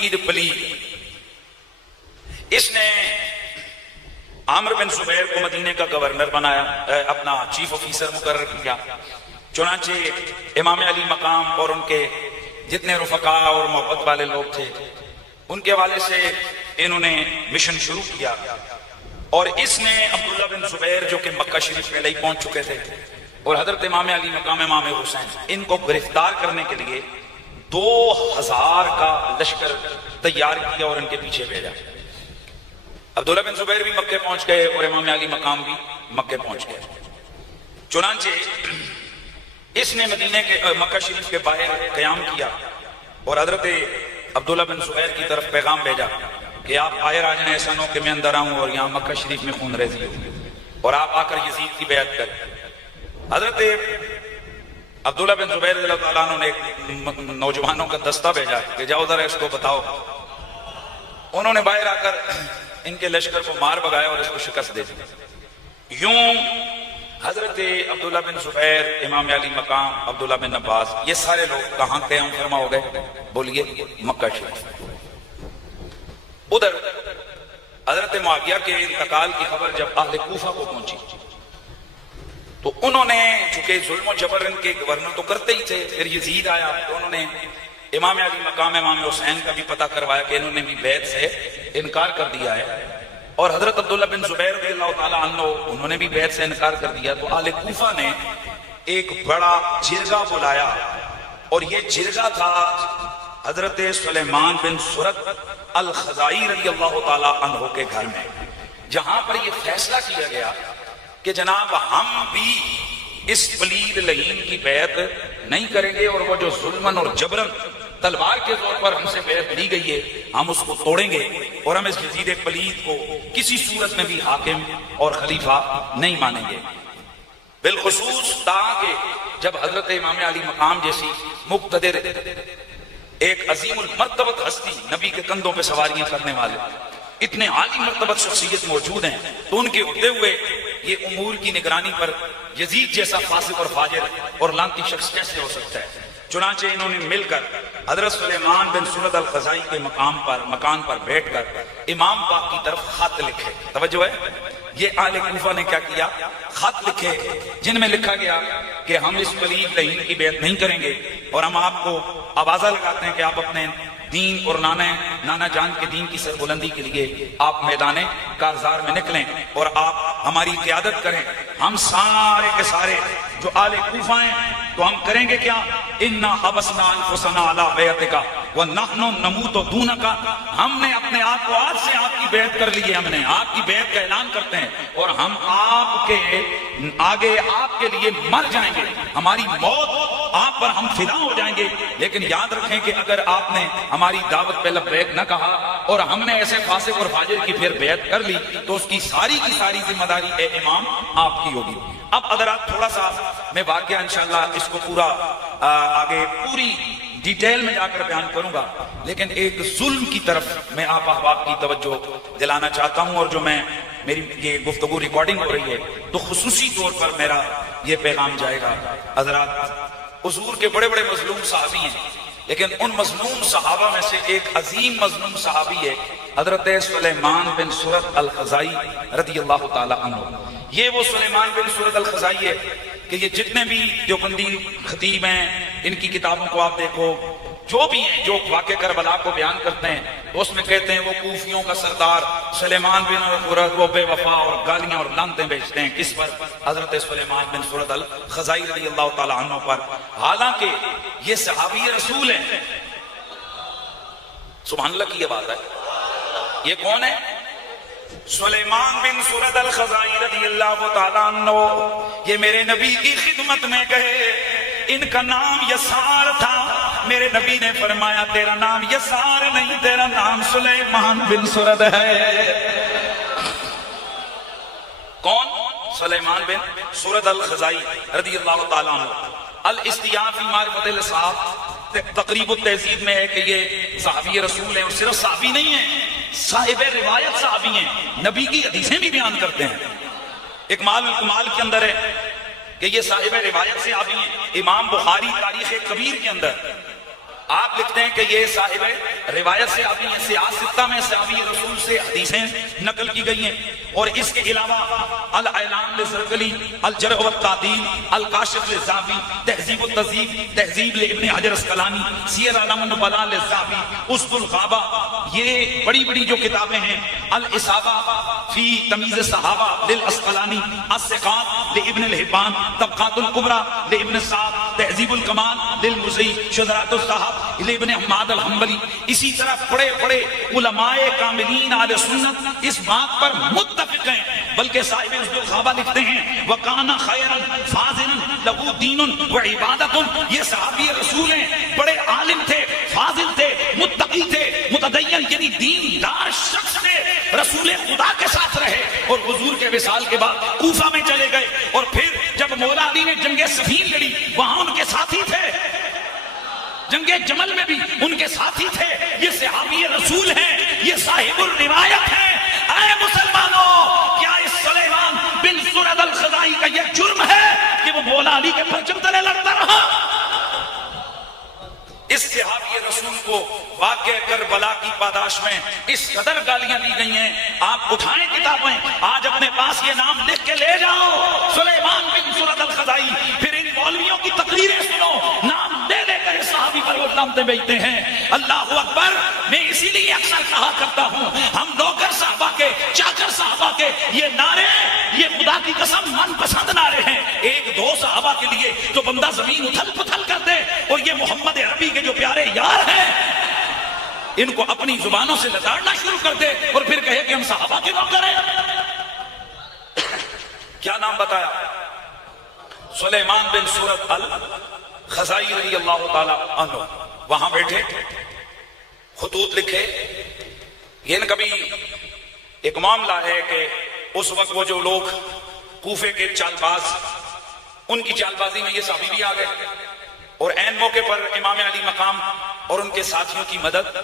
یزید پلید، اس نے عامر بن زبیر کو مدینے کا گورنر بنایا، اپنا چیف آفیسر مقرر کیا۔ چنانچہ امام علی مقام اور ان کے جتنے رفقاء اور محبت والے لوگ تھے ان کے حوالے سے انہوں نے مشن شروع کیا، اور اس نے عبداللہ بن زبیر جو کہ مکہ شریف پہلے ہی پہنچ چکے تھے اور حضرت امام علی مقام امام حسین، ان کو گرفتار کرنے کے لیے 2000 کا لشکر تیار کیا اور ان کے پیچھے بھیجا۔ عبداللہ بن زبیر بھی مکہ پہنچ گئے اور امام علی مقام بھی مکہ پہنچ گئے۔ چنانچہ اس نے مدینے کے مکہ شریف کے باہر قیام کیا اور حضرت عبداللہ بن زبیر کی طرف پیغام بھیجا کہ آپ باہر آ جائیں، ایسا نہ ہو کہ میں اندر آؤں اور یہاں مکہ شریف میں خون ریزی ہو، اور آپ آ کر یزید کی بیعت کریں۔ حضرت عبداللہ بن زبیر رضی اللہ تعالیٰ عنہ نے نوجوانوں کا دستہ بھیجا کہ جاؤ ذرا اس کو بتاؤ۔ انہوں نے باہر آ کر ان کے لشکر کو مار بگایا اور اس کو شکست دے دی۔ یوں حضرت عبداللہ بن زبیر، امام علی مقام، عبداللہ بن عباس، یہ سارے لوگ کہاں قیام فرما ہو گئے؟ بولیے، مکہ شریف۔ ادھر حضرت معاویہ کے انتقال کی خبر جب اہل کوفہ کو پہنچی تو انہوں نے، چونکہ ظلم و جبر ان کے گورنر تو کرتے ہی تھے، پھر یزید آیا تو انہوں نے امام علی مقام امام حسین کا بھی پتہ کروایا کہ انہوں نے بھی بیعت سے انکار کر دیا ہے، اور حضرت عبداللہ بن زبیر رضی اللہ تعالیٰ عنہ انہوں نے بھی بیعت سے انکار کر دیا۔ تو اہل کوفہ نے ایک بڑا جرگہ بلایا، اور یہ جرگہ تھا حضرت سلیمان بن سرد الخزائی رضی اللہ تعالیٰ عنہ کے گھر میں، جہاں پر یہ فیصلہ کیا گیا کہ جناب ہم بھی اس پلید لعین کی بیعت نہیں کریں گے، اور وہ جو ظلمن اور جبرن تلوار کے طور پر ہم سے بیعت لی گئی ہے ہم اس کو توڑیں گے، اور ہم اس یزید پلید کو کسی صورت میں بھی حاکم اور خلیفہ نہیں مانیں گے۔ بالخصوص تاکہ جب حضرت امام علی مقام جیسی مقتدر ایک عظیم المرتبت ہستی، نبی کے کندھوں پہ سواریاں کرنے والے اتنے عالی مرتبت شخصیت موجود ہیں، تو ان کے ہوتے ہوئے یہ امور کی نگرانی پر یزید جیسا فاسق اور فاجر اور لعنتی شخص کیسے ہو سکتا ہے؟ چنانچہ انہوں نے مل کر حضرت سلیمان بن سرد الخزائی کے مکان پر بیٹھ کر امام پاک کی طرف خط لکھے۔ توجہ ہے، یہ اہل کوفہ نے کیا کیا؟ خط لکھے جن میں لکھا گیا کہ ہم اس پلید لعین کی بیعت نہیں کریں گے، اور ہم آپ کو آوازہ لگاتے ہیں کہ آپ اپنے دین اور نانا جان کے دین کی سربلندی کے لیے آپ میدان کارزار میں نکلیں اور آپ ہماری قیادت کریں۔ ہم سارے کے سارے جو اہل کوفہ ہیں تو ہم کریں گے کیا؟ اِنَّا حَبَسْنَا أَنفُسَنَا عَلَىٰ بَيْعَتِكَ وَنَحْنُ نَمُوتُ دُونَكَ، ہم نے اپنے آپ کو آج سے آپ کی بیعت کر لی ہے، ہم نے آپ کی بیعت کا اعلان کرتے ہیں، اور ہم آپ کے آگے آپ کے لیے مر جائیں گے، ہماری موت آپ پر ہم فدا ہو جائیں گے۔ لیکن یاد رکھیں کہ اگر آپ نے ہماری دعوت پہ لبیک نہ کہا اور ہم نے ایسے فاسق اور فاجر کی پھر بیعت کر لی تو اس کی ساری ذمہ داری اے امام آپ کی ہوگی۔ اب حضرات تھوڑا سا میں واقعہ انشاءاللہ اس کو پورا آگے پوری ڈیٹیل میں جا کر بیان کروں گا، لیکن ایک ظلم کی طرف میں آپ احباب کی توجہ دلانا چاہتا ہوں، اور جو میری یہ گفتگو ریکارڈنگ ہو رہی ہے تو خصوصی طور پر میرا یہ پیغام جائے گا۔ حضرات حضور کے بڑے بڑے مظلوم صحابی ہیں، لیکن ان مظلوم صحابہ میں سے ایک عظیم مظلوم صحابی ہے حضرت سلیمان بن سرد الخزائی رضی اللہ تعالی عنہ۔ یہ وہ سلیمان بن سرد الخزائی ہے کہ یہ جتنے بھی دیوبندی خطیب ہیں ان کی کتابوں کو آپ دیکھو، جو بھی ہیں جو واقع کربلا کو بیان کرتے ہیں تو اس میں کہتے ہیں وہ کوفیوں کا سردار سلیمان بن سرد وہ بے وفا، اور گالیاں اور لعنتیں بھیجتے ہیں کس پر؟ حضرت سلیمان بن سرد الخزائی رضی اللہ تعالی عنہ پر، حالانکہ یہ صحابی رسول ہیں۔ سبحان اللہ کی یہ بات ہے۔ یہ کون ہے؟ سلیمان بن سرد الخزائی رضی اللہ تعالیٰ عنہ، یہ میرے نبی کی خدمت میں گئے، ان کا نام یسار تھا، میرے نبی نے فرمایا تیرا نام یسار نہیں، تیرا نام سلیمان بن سرد ہے۔ کون؟ سلیمان بن سرد الخزائی رضی اللہ تعالیٰ عنہ۔ الاستیاف فی معرفت الاصحاب تقریب التہذیب میں ہے کہ یہ صحابی رسول ہیں، اور صرف صحابی نہیں ہیں، صاحب روایت صحابی ہیں، نبی کی حدیثیں بھی بیان کرتے ہیں۔ اکمال الکمال کے اندر ہے کہ یہ صاحب روایت صحابی ہیں۔ امام بخاری تاریخ کبیر کے اندر آپ لکھتے ہیں کہ یہ صاحب روایت سے آبی ہیں، سیاستہ میں سے آبی رسول سے حدیثیں نقل کی گئی ہیں، اور اس کے علاوہ الاعلام للزرقلی، الجرح والتعدیل، الکاشف للذہبی، تہذیب التہذیب، تہذیب لابن حجر اسقلانی، سیر اعلام النبلاء للذہبی، اسد الغابہ، یہ بڑی بڑی جو کتابیں ہیں، الاصابہ فی تمیز الصحابہ للاسقلانی، الثقات لابن الحبان، طبقات الکبریٰ لابن سعد، تہذیب الکمال للمزی، شذرات الصحاب لابن حماد الحنبلی. اسی طرح بڑے بڑے علماء کاملین اہل سنت اس بات پر متفق ہیں. بلکہ صاحب اسد الغابہ لکھتے ہیں وَكَانَ خَيْرًا فَاضِلًا لَهُ دِينٌ وَعِبَادَةٌ، یہ صحابی رسول ہیں، بڑے عالم تھے، فاضل تھے، متقی تھے، متدین یعنی دیندار شخص تھے، رسول خدا کے ساتھ رہے اور حضور کے وصال کے بعد کوفہ میں چلے گئے، اور پھر جب مولا علی نے جنگ صفین لڑی وہاں ان کے ساتھی تھے، جنگ جمل میں بھی ان کے ساتھی تھے. یہ صحابی رسول ہیں، یہ صاحب الروایت ہیں. اے مسلمانوں، کیا اس سلیمان بن سرد الخزاعی کا یہ جرم ہے کہ وہ مولا علی کے پرچم تلے لڑتا رہا؟ اس صحابی رسول کو واقعہ کربلا کی پاداش میں اس قدر گالیاں دی گئی ہیں. آپ اٹھائیں کتابیں، آج اپنے پاس یہ نام لکھ کے لے جاؤ، سلیمان بن سرد الخزاعی. پھر ان مولویوں کی تقریریں سنو، نام دے دے کر اس صحابی پر وہ لعنتیں بیچتے ہیں. اللہ اکبر. میں اسی لیے اکثر کہا کرتا ہوں، ہم نوکر صحابہ کے، چاکر صحابہ کے یہ نعرے، یہ خدا کی قسم من پسند نعرے ہیں. ایک دو صحابہ کے لیے جو بندہ زمین اتھل پتھل کر دے، اور یہ محمد عربی کے جو پیارے یار ہیں ان کو اپنی زبانوں سے لتاڑنا شروع کر دے اور پھر کہے کہ ہم صحابہ کے نوکر ہیں. کیا نام بتایا؟ سلیمان بن سرد الخزاعی رضی اللہ تعالی عنہ. وہاں بیٹھے خطوط لکھے. یہ نہ کبھی ایک معاملہ ہے کہ اس وقت وہ جو لوگ کوفے کے چال باز، ان کی چال بازی میں یہ صحابی بھی آ گئے اور عین موقع پر امام علی مقام اور ان کے ساتھیوں کی مدد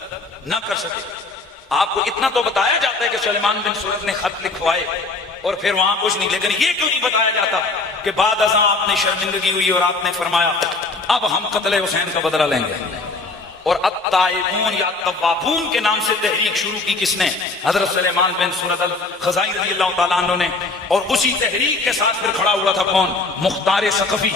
نہ کر سکے. آپ کو اتنا تو بتایا جاتا ہے کہ سلیمان بن سرد نے خط لکھوائے اور پھر وہاں کچھ نہیں، لیکن یہ کیوں نہیں بتایا جاتا کہ بعد ازاں آپ نے شرمندگی ہوئی اور آپ نے فرمایا اب ہم قتل حسین کا بدلہ لیں گے. اور التائبون یا التوابون کے نام سے تحریک شروع کی کس نے؟ حضرت سلیمان بن سرد الخزاعی رضی اللہ تعالیٰ عنہ نے. اور اسی تحریک کے ساتھ پھر کھڑا ہوا تھا کون؟ مختار ثقفی.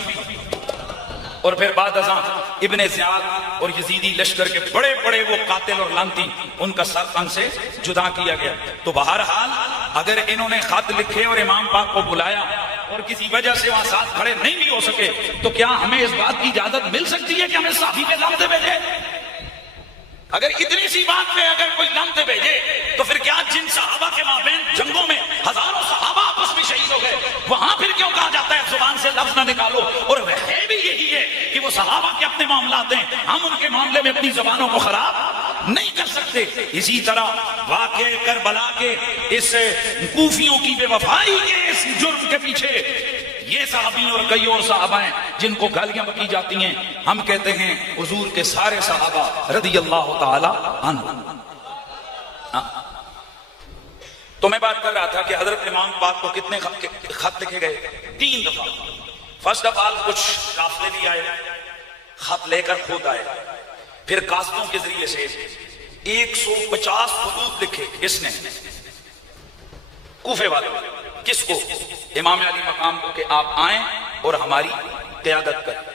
اور پھر بعد ازاں ابن زیاد اور یزیدی لشکر کے بڑے بڑے وہ قاتل اور لعنتی، ان کا سر تن سے جدا کیا گیا. تو بہرحال اگر انہوں نے خط لکھے اور امام پاک کو بلایا اور کسی وجہ سے وہاں ساتھ کھڑے نہیں بھی ہو سکے تو کیا ہمیں اس بات کی اجازت مل سکتی ہے کہ ہمیں صحابی کے لعنتیں بھیجے؟ اگر اتنی سی بات پہ اگر کوئی لعنتیں بھیجے تو پھر کیا جن صحابہ کے مابین جنگوں میں ہزاروں صحابہ آپس میں شہید ہو گئے وہاں پھر کیوں کہا جاتا ہے زبان سے لفظ نہ نکالو؟ اور ہے بھی یہی ہے کہ وہ صحابہ کے اپنے معاملات ہیں، ہم ان کے معاملے میں اپنی زبانوں کو خراب نہیں کر سکتے. اسی طرح واقع کربلا کے اس کوفیوں کی بے وفائی کے اس جرم کے پیچھے یہ صحابی اور کئی اور صحابہ ہیں جن کو گالیاں بکی جاتی ہیں. ہم کہتے ہیں حضور کے سارے صحابہ رضی اللہ تعالی عنہ. تو میں بات کر رہا تھا کہ حضرت امام پاک کو کتنے خط لکھے گئے؟ 3 دفعہ. فرسٹ آف آل کچھ قافلے بھی آئے، خط لے کر خود آئے. پھر قاصدوں کے ذریعے سے 150 خطوط لکھے. کس نے؟ کوفے والے. کس کو؟ امام علی مقام کو کہ آپ آئیں اور ہماری قیادت کریں.